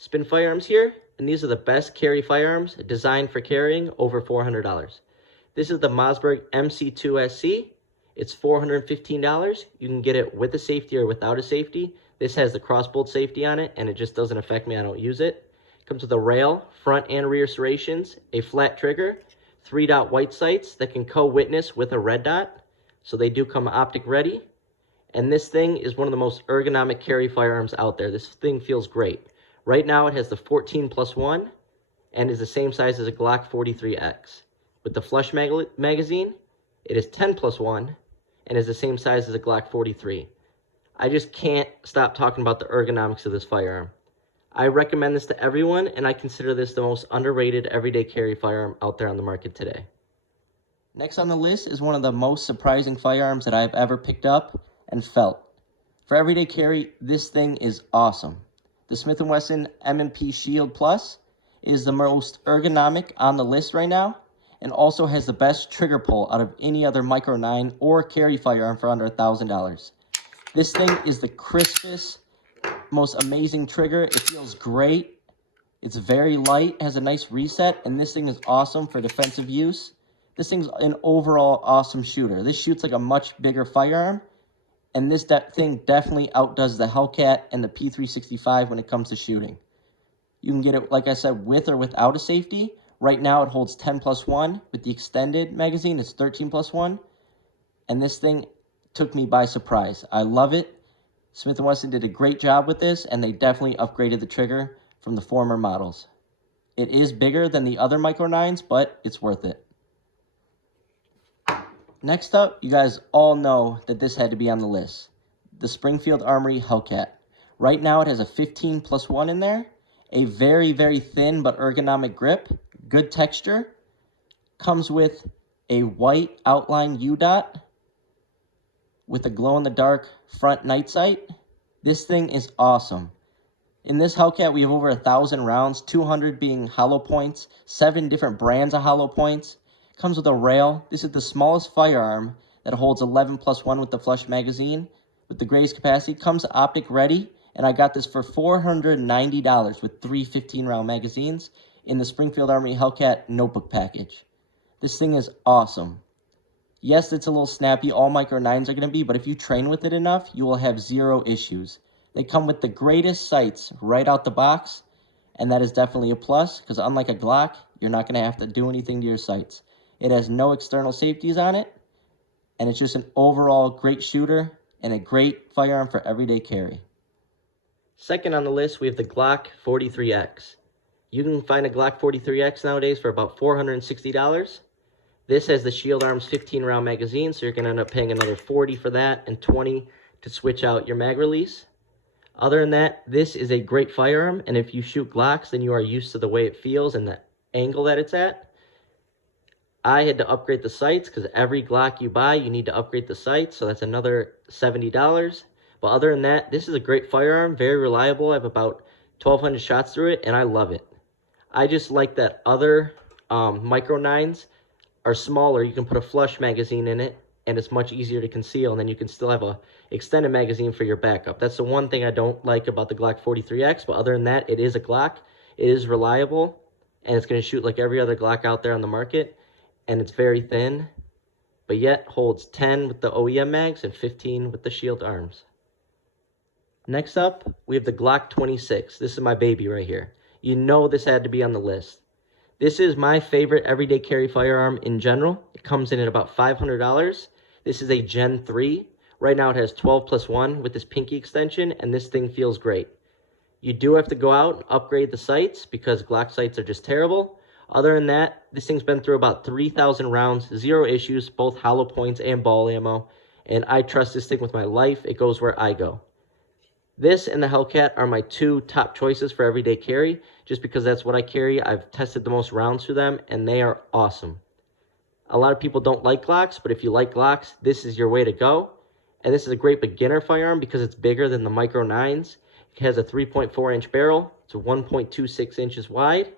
Spin Firearms here, and these are the best carry firearms designed for carrying over $400. This is the Mossberg MC2SC. It's $415. You can get it with a safety or without a safety. This has the crossbolt safety on it, and it just doesn't affect me. I don't use it. Comes with a rail, front and rear serrations, a flat trigger, 3-dot white sights that can co-witness with a red dot. So they do come optic ready. And this thing is one of the most ergonomic carry firearms out there. This thing feels great. Right now it has the 14+1 and is the same size as a Glock 43X. With the flush magazine, it is 10+1 and is the same size as a Glock 43. I just can't stop talking about the ergonomics of this firearm. I recommend this to everyone, and I consider this the most underrated everyday carry firearm out there on the market today. Next on the list is one of the most surprising firearms that I've ever picked up and felt. For everyday carry, this thing is awesome. The Smith & Wesson M&P Shield Plus is the most ergonomic on the list right now, and also has the best trigger pull out of any other Micro 9 or carry firearm for under $1,000. This thing is the crispest, most amazing trigger. It feels great. It's very light, has a nice reset, and this thing is awesome for defensive use. This thing's an overall awesome shooter. This shoots like a much bigger firearm, and this thing definitely outdoes the Hellcat and the P365 when it comes to shooting. You can get it, like I said, with or without a safety. Right now it holds 10+1. With the extended magazine, it's 13+1. And this thing took me by surprise. I love it. Smith & Wesson did a great job with this, and they definitely upgraded the trigger from the former models. It is bigger than the other Micro 9s, but it's worth it. Next up, you guys all know that this had to be on the list. The Springfield Armory Hellcat. Right now it has a 15+1 in there. A very, very thin but ergonomic grip. Good texture. Comes with a white outline U-dot with a glow-in-the-dark front night sight. This thing is awesome. In this Hellcat, we have over 1,000 rounds, 200 being hollow points, 7 different brands of hollow points. Comes with a rail. This is the smallest firearm that holds 11+1 with the flush magazine. With the greatest capacity, comes optic ready, and I got this for $490 with 3 15-round magazines in the Springfield Armory Hellcat notebook package. This thing is awesome. Yes, it's a little snappy. All Micro 9s are going to be, but if you train with it enough, you will have zero issues. They come with the greatest sights right out the box, and that is definitely a plus, because unlike a Glock, you're not going to have to do anything to your sights. It has no external safeties on it, and it's just an overall great shooter and a great firearm for everyday carry. Second on the list, we have the Glock 43X. You can find a Glock 43X nowadays for about $460. This has the Shield Arms 15-round magazine, so you're going to end up paying another $40 for that and $20 to switch out your mag release. Other than that, this is a great firearm, and if you shoot Glocks, then you are used to the way it feels and the angle that it's at. I had to upgrade the sights because every Glock you buy, you need to upgrade the sights, so that's another $70. But other than that, this is a great firearm, very reliable. I have about 1,200 shots through it, and I love it. I just like that other Micro 9s are smaller. You can put a flush magazine in it, and it's much easier to conceal, and then you can still have a extended magazine for your backup. That's the one thing I don't like about the Glock 43X, but other than that, it is a Glock. It is reliable, and it's going to shoot like every other Glock out there on the market. And it's very thin, but yet holds 10 with the OEM mags and 15 with the Shield Arms. Next up, we have the Glock 26. This is my baby right here. You know this had to be on the list. This is my favorite everyday carry firearm in general. It comes in at about $500. This is a Gen 3. Right now it has 12+1 with this pinky extension, and this thing feels great. You do have to go out and upgrade the sights because Glock sights are just terrible. Other than that, this thing's been through about 3,000 rounds, zero issues, both hollow points and ball ammo, and I trust this thing with my life. It goes where I go. This and the Hellcat are my two top choices for everyday carry, just because that's what I carry. I've tested the most rounds through them, and they are awesome. A lot of people don't like Glocks, but if you like Glocks, this is your way to go. And this is a great beginner firearm because it's bigger than the Micro 9s. It has a 3.4-inch barrel. It's 1.26 inches wide.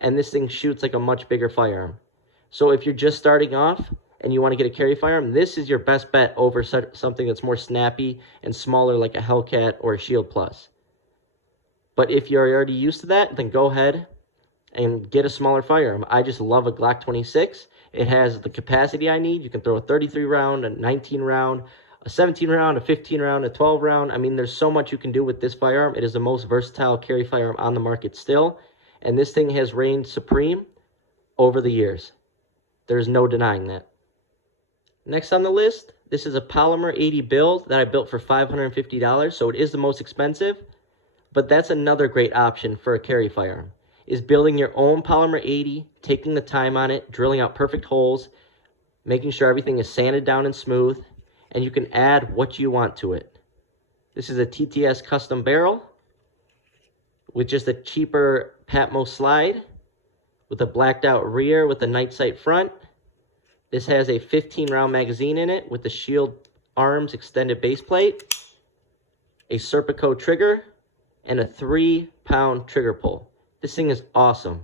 And this thing shoots like a much bigger firearm. So if you're just starting off and you want to get a carry firearm, this is your best bet over something that's more snappy and smaller like a Hellcat or a Shield Plus. But if you're already used to that, then go ahead and get a smaller firearm. I just love a Glock 26. It has the capacity I need. You can throw a 33 round, a 19 round, a 17 round, a 15 round, a 12 round. I mean, there's so much you can do with this firearm. It is the most versatile carry firearm on the market still. And this thing has reigned supreme over the years. There's no denying that. Next on the list, this is a Polymer 80 build that I built for $550. So it is the most expensive, but that's another great option for a carry firearm, is building your own Polymer 80, taking the time on it, drilling out perfect holes, making sure everything is sanded down and smooth, and you can add what you want to it. This is a TTS custom barrel with just a cheaper Patmo slide, with a blacked out rear with a night sight front. This has a 15 round magazine in it with the Shield Arms extended base plate, a Serpico trigger, and a 3-pound trigger pull. This thing is awesome.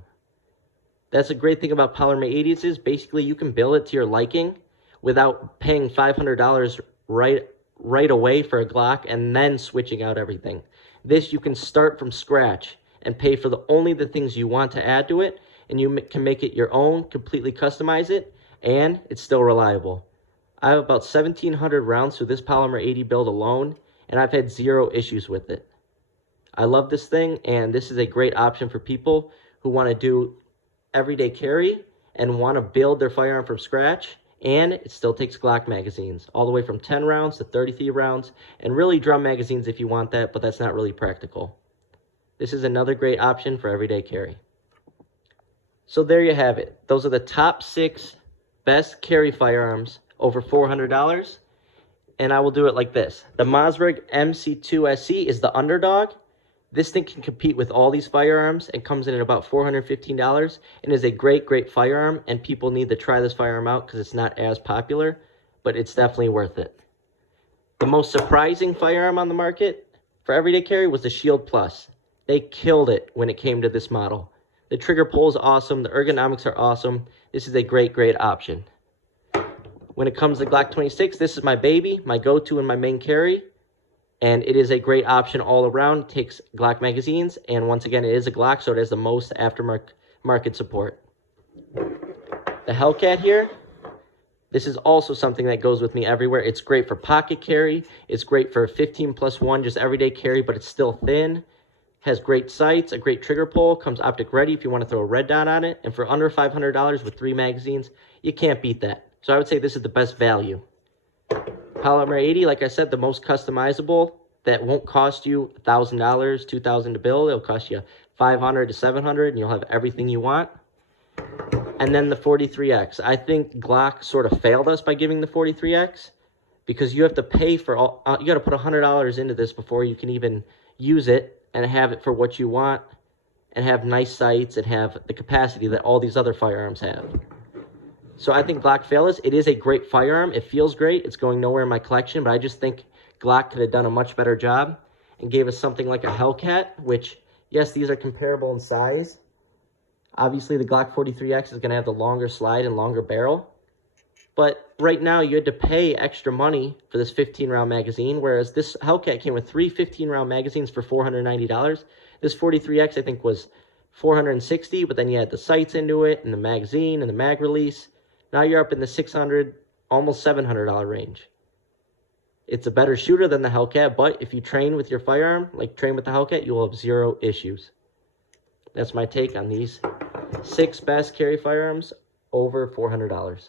That's a great thing about Polymer 80s is basically you can build it to your liking without paying $500 right away for a Glock and then switching out everything. This you can start from scratch and pay for only the things you want to add to it, and you can make it your own, completely customize it, and it's still reliable. I have about 1,700 rounds through this Polymer 80 build alone, and I've had 0 issues with it. I love this thing, and this is a great option for people who want to do everyday carry and want to build their firearm from scratch, and it still takes Glock magazines, all the way from 10 rounds to 33 rounds, and really drum magazines if you want that, but that's not really practical. This is another great option for everyday carry. So there you have it. Those are the top 6 best carry firearms over $400, and I will do it like this. The Mossberg MC2SC is the underdog. This thing can compete with all these firearms and comes in at about $415 and is a great firearm, and people need to try this firearm out because it's not as popular, but it's definitely worth it. The most surprising firearm on the market for everyday carry was the Shield Plus. They killed it when it came to this model. The trigger pull is awesome. The ergonomics are awesome. This is a great option. When it comes to Glock 26, this is my baby, my go-to and my main carry. And it is a great option all around. It takes Glock magazines. And once again, it is a Glock, so it has the most aftermarket support. The Hellcat here, this is also something that goes with me everywhere. It's great for pocket carry. It's great for 15+1, just everyday carry, but it's still thin. Has great sights, a great trigger pull, comes optic ready if you want to throw a red dot on it. And for under $500 with 3 magazines, you can't beat that. So I would say this is the best value. Polymer 80, like I said, the most customizable. That won't cost you $1,000, $2,000 to build. It'll cost you $500 to $700, and you'll have everything you want. And then the 43X. I think Glock sort of failed us by giving the 43X because you have to pay for all. You got to put $100 into this before you can even use it and have it for what you want, and have nice sights and have the capacity that all these other firearms have. So I think Glock failed us. It is a great firearm. It feels great. It's going nowhere in my collection, but I just think Glock could have done a much better job and gave us something like a Hellcat, which, yes, these are comparable in size. Obviously, the Glock 43X is going to have the longer slide and longer barrel. But right now, you had to pay extra money for this 15-round magazine, whereas this Hellcat came with 3 15-round magazines for $490. This 43X, I think, was $460, but then you had the sights into it and the magazine and the mag release. Now you're up in the $600, almost $700 range. It's a better shooter than the Hellcat, but if you train with your firearm, like train with the Hellcat, you will have 0 issues. That's my take on these 6 best carry firearms over $400.